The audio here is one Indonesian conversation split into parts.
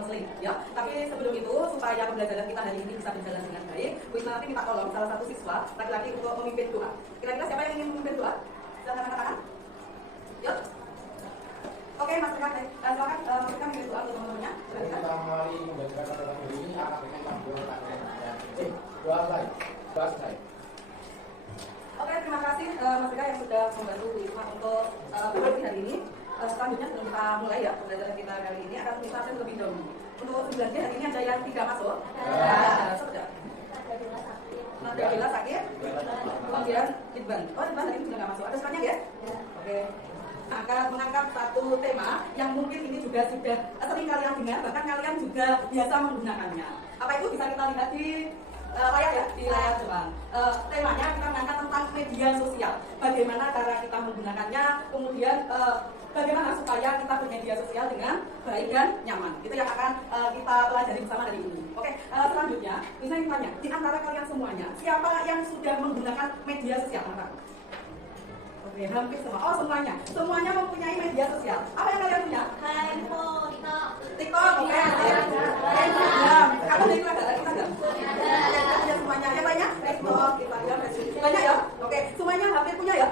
konseling, ya. Tapi sebelum itu supaya pembelajaran kita hari ini bisa berjalan dengan baik, Bu Isma nanti minta tolong salah satu siswa laki-laki untuk memimpin doa. Kira-kira siapa yang ingin memimpin doa? Silakan angkat tangan. Yuk. Oke, Mas Rekan, silakan Mas Rekan memimpin doa untuk teman-temannya. Kita mari membacakan kata ini anak dengan tambah doa slide. Oke, terima kasih Mas Eka yang sudah membantu Bu Isma untuk program hari ini. Selanjutnya sebelum kita mulai ya pembelajaran kita kali ini akan kita terlebih dahulu. Untuk 9 hari ini ada yang tidak masuk. Sudah. Nabila sakit. Kemudian Idban. Oh, Idban hari ini sudah nggak masuk. Ada semuanya ya? Oke. Akan mengangkat satu tema yang mungkin ini juga sudah sering kalian dengar, bahkan kalian juga biasa menggunakannya. Apa itu bisa kita lihat di layar ya, di layar depan. Temanya kita mengangkat tentang media sosial. Bagaimana cara kita menggunakannya, kemudian bagaimana supaya kita bermedia sosial dengan baik dan nyaman. Itu yang akan kita pelajari bersama hari ini. Oke, selanjutnya bisa ditanya, di antara kalian semuanya, siapa yang sudah menggunakan media sosial? Oke, hampir semua. Oh, semuanya. Semuanya mempunyai media sosial. Apa yang kalian punya? Handphone, TikTok, oke. Instagram. Kamu dari Instagram? Ada semuanya. Yang lainnya? Facebook, Instagram, Facebook. Banyak ya? Oke. Semuanya hampir punya ya?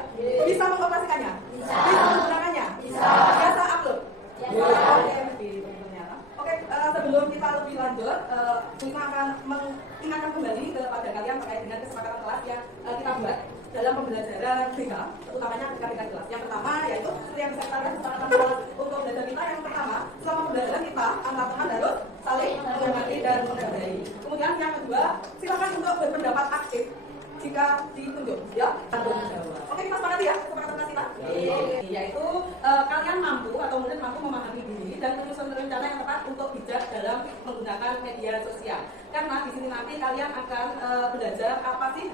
Bisa mengoperasikannya? Bisa menggunakannya? Bisa. Biasa upload? Oke, sebelum kita lebih lanjut, kita akan mengingatkan kembali kepada kalian terkait dengan kesepakatan kelas yang kita buat dalam pembelajaran BK, utamanya BK kelas. Yang pertama yaitu seperti yang bisa kita lihat kesepakatan kelas untuk belajar kita yang pertama, selama pembelajaran kita antar teman harus saling menghormati dan menghargai. Kemudian yang kedua, silakan untuk berpendapat aktif jika ditunjuk, ya. Oke, kita sepakati ya kesepakatan kelas kita. Yaitu kalian mampu atau mungkin mampu memahami diri dan menyusun rencana yang tepat untuk bijak dalam menggunakan media sosial. Karena di sini nanti kalian akan belajar apa sih,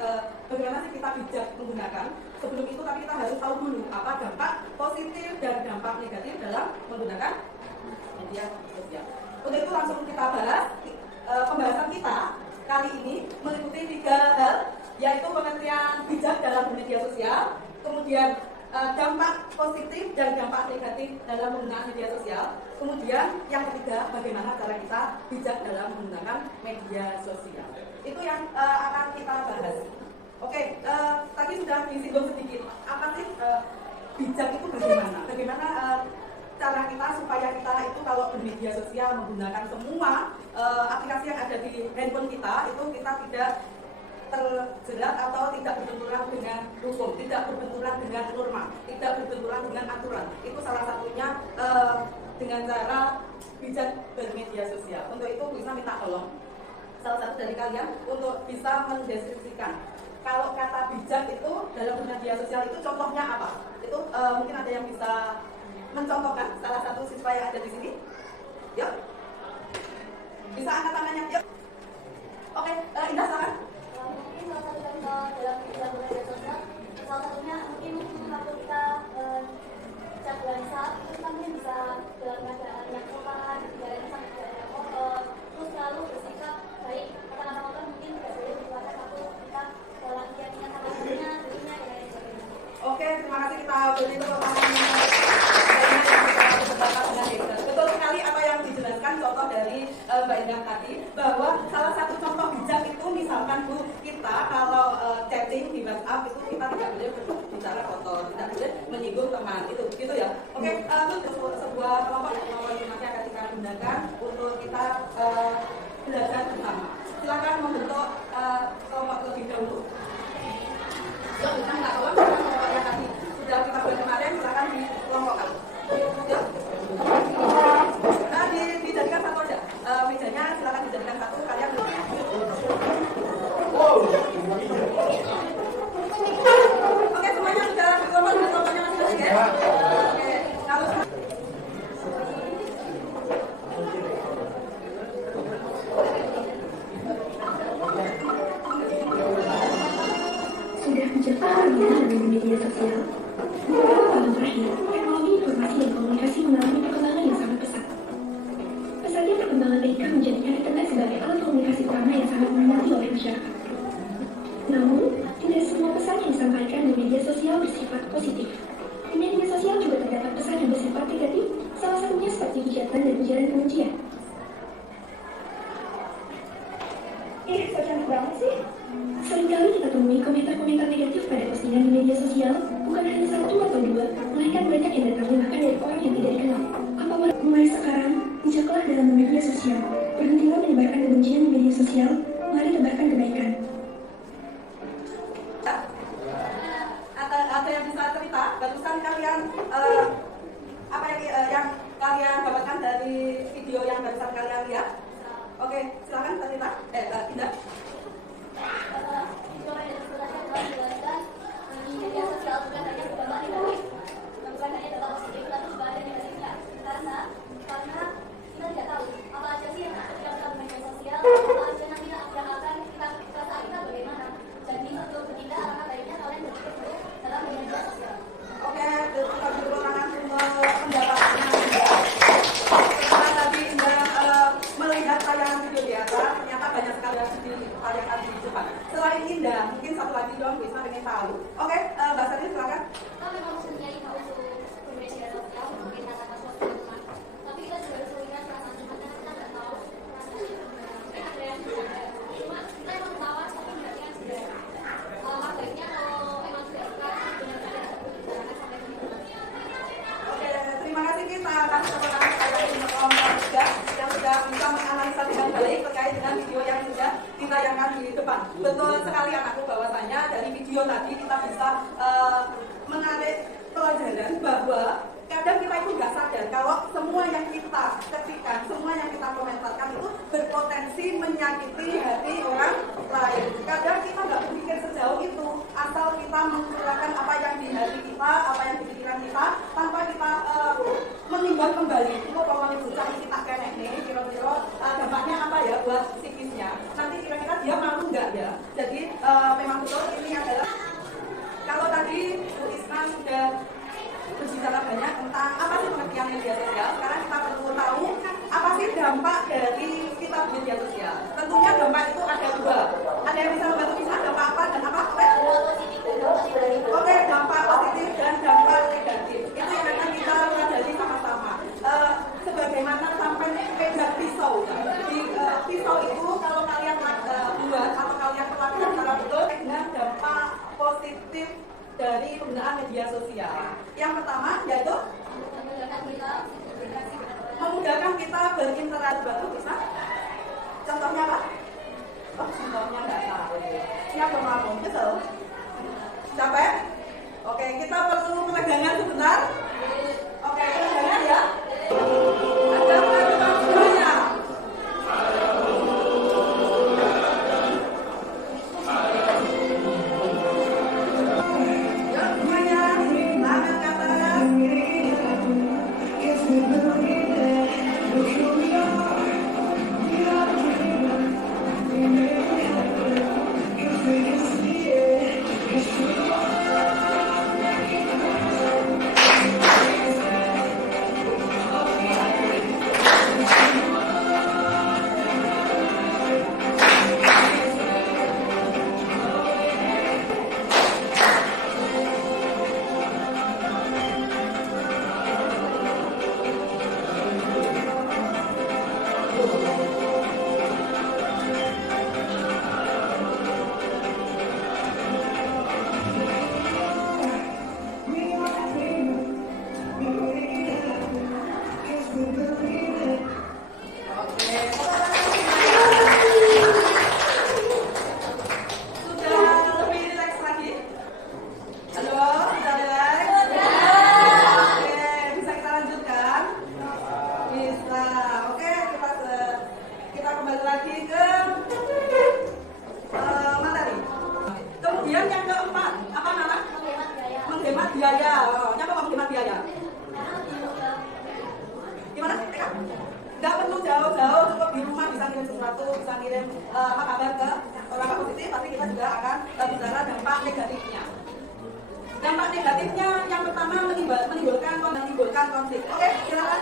bagaimana sih kita bijak menggunakan. Sebelum itu tapi kita harus tahu dulu apa dampak positif dan dampak negatif dalam menggunakan media sosial. Untuk itu langsung kita bahas. Pembahasan kita kali ini meliputi 3 hal, yaitu pengertian bijak dalam bermedia sosial, kemudian dampak positif dan dampak negatif dalam menggunakan media sosial. Kemudian yang ketiga, bagaimana cara kita bijak dalam menggunakan media sosial. Itu yang akan kita bahas. Oke, tadi sudah disinggung sedikit. Apa sih bijak itu bagaimana? Bagaimana cara kita supaya kita itu kalau bermedia sosial menggunakan semua aplikasi yang ada di handphone kita, itu kita tidak terjerat atau tidak berbenturan dengan hukum, tidak berbenturan dengan norma, tidak berbenturan dengan aturan. Itu salah satunya dengan cara bijak bermedia sosial. Untuk itu bisa minta tolong salah satu dari kalian untuk bisa mendeskripsikan kalau kata bijak itu dalam media sosial itu contohnya apa? Itu mungkin ada yang bisa mencontohkan salah satu siswa yang ada di sini. Yuk, bisa angkat tangannya. Yuk. Oke, Indah silakan. mungkin salah satu contoh dalam bijak bermedia sosial, salah satunya mungkin waktu kita chat WhatsApp, itu kita mungkin bisa dalam keadaan yang sopan, tidak sampai keadaan yang kotor, terus selalu bersikap baik. Kata-kata kotor mungkin tidak boleh dikeluarkan waktu kita dalam kegiatan sama temannya, dirinya dan lain sebagainya. Oke, terima kasih, kita beri tepuk tangan. Betul sekali apa yang dijelaskan contoh dari Mbak Indah tadi, bahwa salah satu contoh bijak itu misalkan Bu, kita kalau chatting di WhatsApp itu kita tidak boleh bicara kotor, tidak boleh menyinggung teman, itu gitu ya. Oke, itu sebuah kelompok informasi akan kita gunakan untuk kita belajar bersama. Silakan membentuk kelompok lebih dahulu. Yuk, bisa nggak tolong kelompok yang tadi sudah kita buat kemarin, silakan dikelompokkan. Yuk. Nah, dijadikan satu aja. Mejanya silakan dijadikan satu, kalian dulu. Oke, semuanya sudah dikelompok dengan kelompoknya masing-masing ya. Oke, kalau sudah mencapai dengan media sosial. Beberapa tahun terakhir, teknologi informasi dan komunikasi mengalami perkembangan yang sangat pesat. Pesatnya perkembangan TIK menjadikan internet sebagai alat komunikasi utama yang sangat diminati oleh masyarakat. Namun, tidak semua pesan yang disampaikan di media sosial bersifat positif. Di media sosial juga terdapat pesan yang bersifat negatif, salah satunya seperti hujatan dan ujaran kebencian. berkomentar negatif pada postingan di media sosial bukan hanya satu atau dua, melainkan banyak yang datangnya bahkan dari orang yang tidak dikenal. Apa mulai sekarang, bijaklah dalam media sosial. Berhentilah menyebarkan kebencian di media sosial, mari tebarkan kebaikan. Ada yang bisa cerita barusan kalian apa yang kalian dapatkan dari video yang barusan kalian lihat? Oke, silakan cerita. Indah. Video yang sebenarnya telah dijelaskan di media sosial bukan hanya berdampak negatif, bukan hanya dampak positif, tapi juga ada negatifnya. Karena kita tidak tahu apa aja sih yang akan kita di media sosial, apa aja nanti yang akan perasaan kita bagaimana. Jadi untuk bertindak alangkah baiknya kalian berpikir dulu dalam media sosial. Oke, kita dulu tangan semua pendapatnya Indah. Setelah tadi Indah melihat tayangan video di atas, ternyata banyak sekali yang tayangan di depan. Selain Indah, mungkin satu lagi dong, Wisma pengen tahu. Oke, Mbak Sari silakan. Kita memang mempunyai tahu untuk media sosial, mungkin kata-kata teman, tapi kita juga harus melihat perasaan teman karena kita nggak tahu perasaan teman. Mungkin ada yang juga, cuma kita emang ketawa, tapi berarti kan sudah alangkah baiknya kalau emang sudah suka benar-benar jangan sampai begitu. Oke, terima kasih kita akan kepada kelompok juga yang sudah bisa menganalisa dengan baik terkait dengan video yang sudah ditayangkan di depan. Betul sekali anakku bahwasanya dari video tadi kita bisa menarik pelajaran bahwa kadang kita itu nggak sadar kalau semua yang kita ketikkan, semua yang kita komentarkan itu berpotensi menyakiti hati orang lain. Kadang kita nggak berpikir sejauh itu, asal kita mengurangkan apa yang di hati kita, apa yang di pikiran kita, tanpa kita menimbang kembali. Itu pokoknya bocah kita kenek nih, kira-kira dampaknya apa ya buat psikisnya. Nanti kira-kira dia mampu nggak ya? Jadi memang betul ini adalah kalau tadi Bu Isma sudah berbicara banyak tentang apa sih pengertian media sosial. Sekarang kita perlu tahu apa sih dampak dari kita media sosial. Tentunya dampak itu ada dua. Ada yang bisa membantu kita dampak apa dan apa? Oke, dampak positif dan dampak negatif. Itu yang akan kita pelajari sama-sama. Sebagaimana sampai pegang pisau. Di pisau itu kalau kalian buat atau kalian perlakukan secara betul dengan dampak positif dari penggunaan media sosial. Yang pertama yaitu memudahkan kita berinteraksi. Baru bisa? Contohnya apa? Oh, contohnya nggak tahu. Siapa mau kesel? Capek? Oke, kita perlu peregangan sebentar. Oke, peregangan ya. Ada peregangan semuanya. Dampak negatifnya yang pertama menimbulkan konflik. Oke, silakan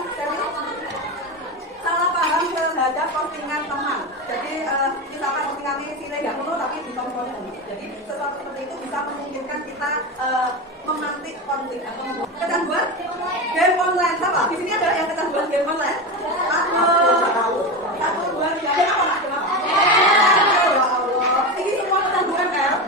salah paham terhadap postingan teman. Jadi misalkan postingan ini si Lega Kuno tapi ditonton. Jadi sesuatu seperti itu bisa memungkinkan kita memantik konflik atau kecanduan game online. Siapa? Di sini ada yang kecanduan game online. Satu, dua, tiga. Apa nak? Ya Allah, ini semua kecanduan kan?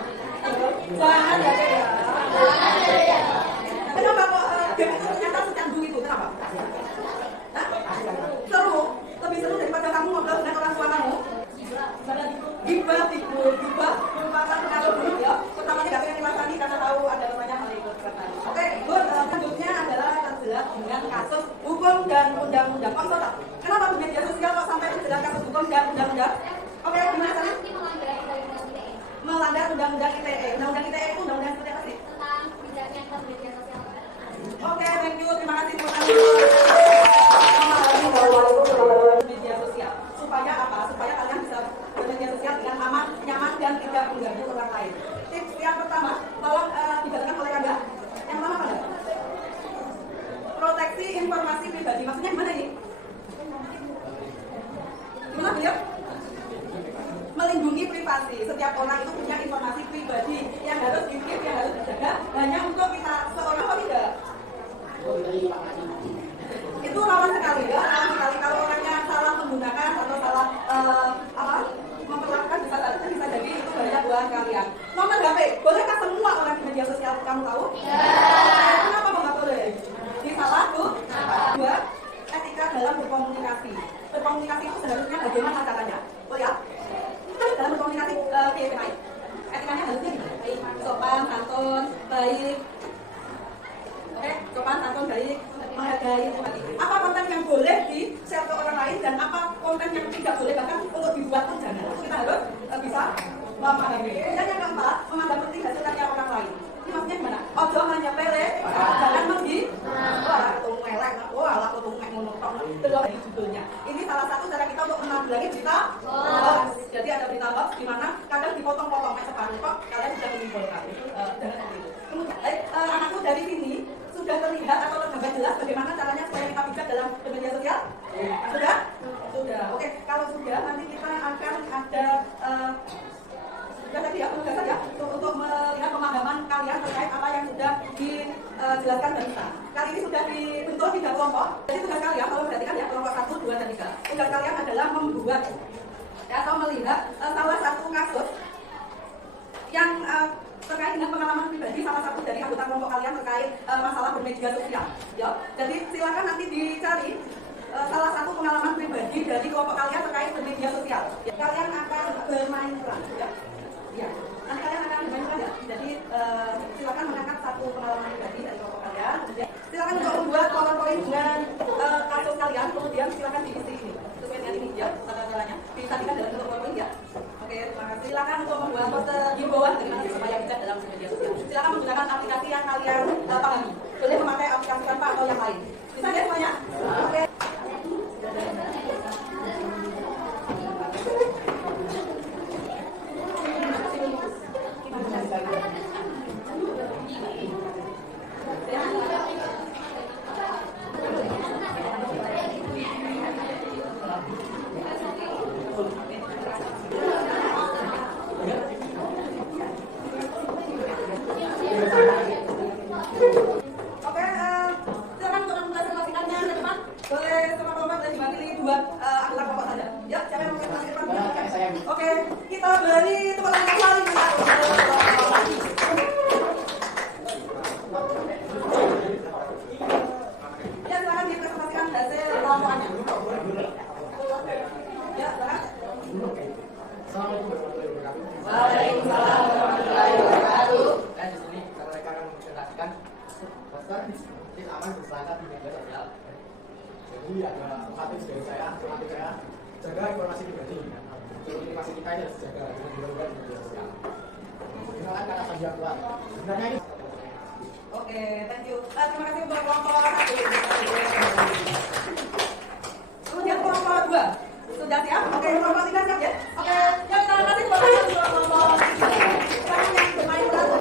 setiap orang itu punya informasi pribadi yang harus di-keep, yang harus dijaga hanya untuk kita seorang atau tidak? Itu rawan sekali ya, rawan sekali kalau orangnya salah menggunakan atau salah memperlakukan bisa jadi itu bahaya buat kalian. Nomor HP, bolehkah semua orang di media sosial kamu tahu? Kenapa nggak boleh? Di salah tuh. Dua, etika dalam berkomunikasi. Berkomunikasi itu seharusnya bagaimana caranya? Oh ya, dalam berkomunikasi etikanya harusnya baik, sopan, santun, baik. Oke, sopan, santun, baik, menghargai. Apa konten yang boleh di-share ke orang lain dan apa konten yang tidak boleh bahkan untuk dibuat pun jangan. Kita harus bisa memahami. Dan yang keempat, memandang penting hasil karya orang lain. Ini maksudnya gimana? Ojo hanya pele, jangan menggi. Wah, ketung melek, wah, lah ketung mek monotong. Belum di judulnya. Ini salah satu cara kita untuk menanggulangi berita hoax. Jadi ada berita hoax di mana kadang dipotong-potong mek separuh kok kalian sudah menyimpulkan. Itu jangan seperti itu. Kemudian, anakku dari sini sudah terlihat atau tergambar jelas bagaimana caranya supaya kita bijak dalam media sosial? Sudah? Sudah. Oke, kalau sudah nanti kita akan ada tadi ya, penugasan ya, untuk melihat pemahaman kalian terkait apa yang sudah dijelaskan dan kita. Kali ini sudah dibentuk 3 kelompok. Jadi tugas kalian, kalau perhatikan ya, kelompok 1, 2, dan 3. Tugas kalian adalah membuat ya, atau melihat salah satu kasus yang terkait dengan pengalaman pribadi salah satu dari anggota kelompok kalian terkait masalah bermedia sosial. Ya, jadi silakan nanti dicari salah satu pengalaman pribadi dari kelompok kalian terkait bermedia sosial. Ya, kalian akan bermain peran. Ya. Ya, nanti kalian akan bermain peran ya. Jadi silakan mengangkat satu pengalaman pribadi dari kelompok kalian. Ya. Silakan untuk membuat powerpoint dengan kasus kalian, kemudian silakan diisi ini sesuai dengan ini ya, tata caranya. Bisa dalam bentuk powerpoint ya. Oke, terima kasih. Silakan untuk membuat poster himbauan bagaimana supaya bijak dalam media sosial. Silakan menggunakan aplikasi yang kalian pahami. Boleh memakai aplikasi Canva atau yang lain. Bisa ya semuanya? Oke. Oke, kita beri tepuk tangan kembali. Ya, silakan dipresentasikan hasil kelompokannya. Ya, silakan. Waalaikumsalam warahmatullahi wabarakatuh. Dan di sini mereka akan mempresentasikan poster aman berselangkah di media sosial. Jadi ada motif dari saya, jaga informasi pribadi. Informasi kita ini harus dijaga dengan dilakukan di media sosial. Gunakan kata saja kuat. Sebenarnya ini. Oke, thank you. Terima kasih untuk kelompok 1. Kemudian kelompok 2 sudah siap? Oke, kelompok 3 siap ya? Oke, ya terima kasih untuk kelompok 3. Sekarang yang bermain peran.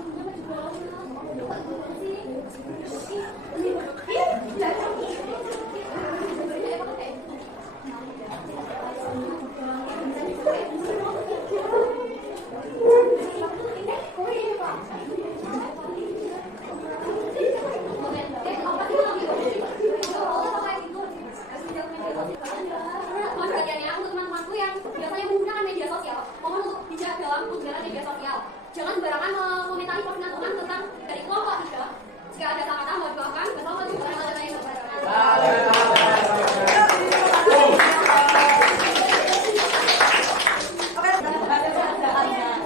Jangan sembarangan mengomentari postingan teman tentang dari kelompok 3. Jika ada salah mau didoakan, bersama juga ada yang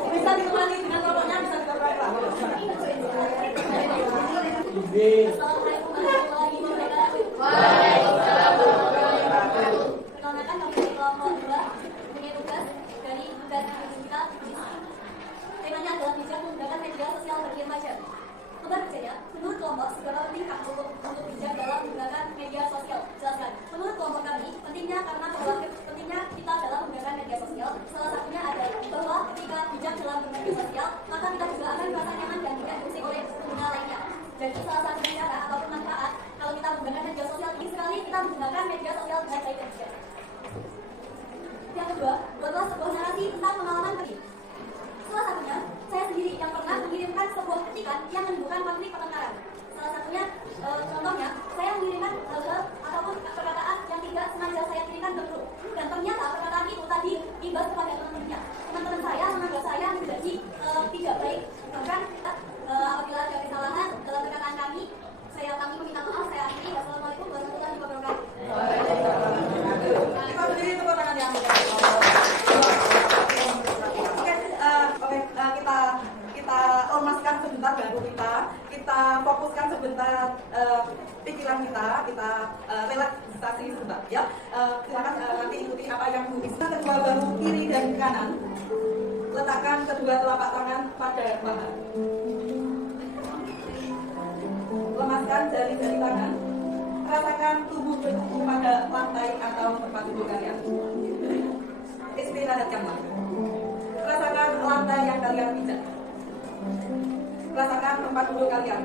Bisa ditemani dengan kelompoknya, bisa diperbaiki. Assalamualaikum warahmatullahi wabarakatuh. Waalaikumsalam warahmatullahi wabarakatuh. Perkenalkan kami dari kelompok 2 punya tugas dari tugas kita. Temanya adalah bijak menggunakan media sosial bagi remaja. Kabar kerjanya, menurut kelompok seberapa pentingkah untuk bijak dalam menggunakan media sosial? Jelaskan. Menurut kelompok kami, pentingnya karena pentingnya kita dalam menggunakan media sosial. Salah satunya adalah bahwa ketika bijak dalam menggunakan media sosial, maka kita juga akan merasa nyaman dan tidak diusik oleh pengguna lainnya. Jadi salah satu cara ataupun manfaat kalau kita menggunakan media sosial ini sekali kita menggunakan media sosial dengan baik dan bijak. Yang kedua, buatlah sebuah narasi tentang pengalaman pribadi. Salah saya sendiri yang pernah mengirimkan sebuah petikan yang menimbulkan konflik pertengkaran. Salah satunya, contohnya, saya mengirimkan hal-hal ataupun perkataan yang tidak sengaja saya kirimkan ke grup. Dan ternyata perkataan itu tadi imbas kepada teman-temannya. Teman-teman saya menganggap saya menjadi tidak baik. Bahkan apabila ada kesalahan dalam perkataan kami meminta maaf, saya akhiri. Wassalamualaikum warahmatullahi wabarakatuh. Kita berdiri tepuk tangan yang kita ormaskan sebentar baru kita fokuskan sebentar pikiran kita relaksasi sebentar ya. Silakan nanti ikuti apa yang Bu Risma. Kedua bahu kiri dan kanan, letakkan kedua telapak tangan pada paha. Lemaskan jari-jari tangan. Rasakan tubuh bertumpu pada lantai atau tempat duduk kalian. Istirahatkan lagi. Rasakan lantai yang kalian pijak. Rasakan tempat duduk kalian.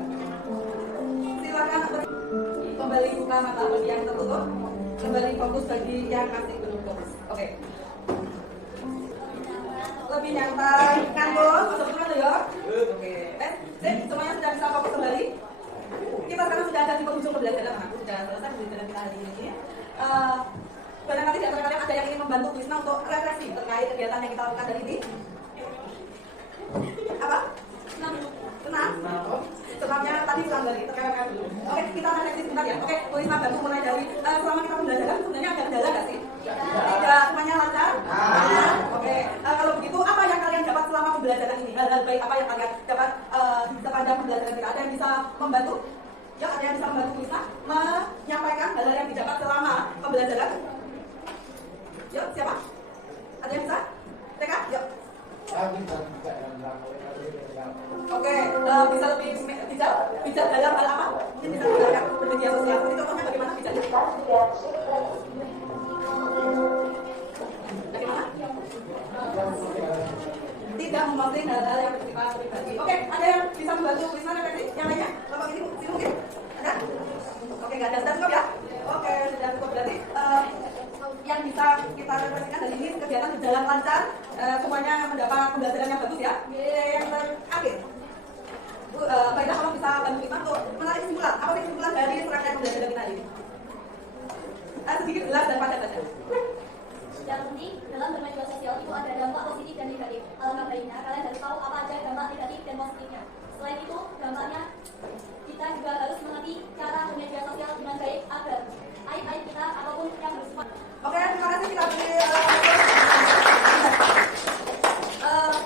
Silakan kembali buka mata bagi yang tertutup. Kembali fokus bagi yang masih belum fokus. Oke. Lebih nyantai, ngantuk, sebetulnya tuh ya. Oke. Semuanya sudah bisa fokus kembali. Kita sekarang sudah ada di penghujung pembelajaran, aku sudah selesai pembelajaran kita hari ini. Barangkali di antara kalian ada yang ingin membantu Bu Risma untuk refleksi terkait kegiatan yang kita lakukan hari ini. Apa? Senang? Senangnya tadi pulang dari terkait dulu. Oke, kita refleksi sebentar ya. Oke, Bu Risma bantu mulai dari selama kita pembelajaran sebenarnya ada kendala nggak sih? Tidak, semuanya lancar? Oke, kalau begitu apa yang kalian dapat selama pembelajaran ini? Hal-hal baik apa yang kalian dapat sepanjang pembelajaran kita? Ada yang bisa membantu? Ya, ada yang bisa membantu Bu Risma menyampaikan hal-hal yang didapat selama pembelajaran? Yuk, siapa? Ada yang bisa? TK? Yuk. Oke, bisa lebih bijak dalam hal apa? Mungkin bisa dijelaskan bermedia sosial. Ini contohnya bagaimana bijaknya? Bagaimana? Tidak memposting hal-hal yang bersifat pribadi. Oke, ada yang bisa membantu Bu Risma refleksi? Yang lainnya? Bapak ini mungkin? Ada? Oke, nggak ada. Sudah cukup ya? Oke, sudah cukup. Berarti yang bisa kita refleksikan dari ini kegiatan berjalan lancar, semuanya mendapat pembelajaran yang bagus ya. Yang terakhir, baiklah kalau bisa bantu kita untuk menarik kesimpulan. Apa sih kesimpulan dari serangkaian pembelajaran kita hari ini? Sedikit jelas dan padat saja. Yang penting dalam bermedia sosial itu ada dampak positif dan negatif. Alangkah baiknya kalian harus tahu apa aja dampak negatif dan positifnya. Selain itu, dampaknya kita juga harus mengerti cara bermedia sosial dengan baik agar aib-aib kita apapun yang bersifat. Oke, terima kasih kita beri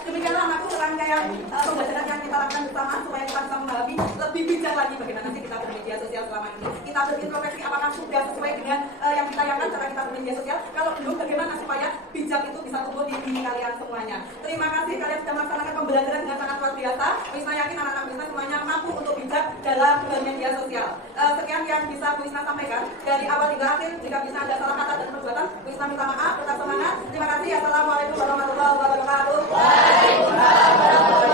demikianlah aku serangkaian pembelajaran yang kita lakukan bersama supaya kita bisa memahami lebih bijak lagi bagaimana sih kita bermedia sosial selama ini. Kita berintrospeksi apakah sudah sesuai dengan yang ditayangkan cara kita bermedia sosial. Kalau belum, bagaimana supaya bijak itu bisa tumbuh di diri kalian semuanya. Terima kasih kalian sudah melaksanakan pembelajaran dengan sangat luar biasa. Risma yakin anak-anak Risma semuanya mampu untuk bijak dalam bermedia sosial. Sekian yang bisa Bu Risma sampaikan dari awal hingga akhir. Jika bisa ada salah kata dan perbuatan, Bu Risma minta maaf. Tetap semangat. Terima kasih. Assalamualaikum warahmatullahi wabarakatuh. Waalaikumsalam warahmatullahi wabarakatuh.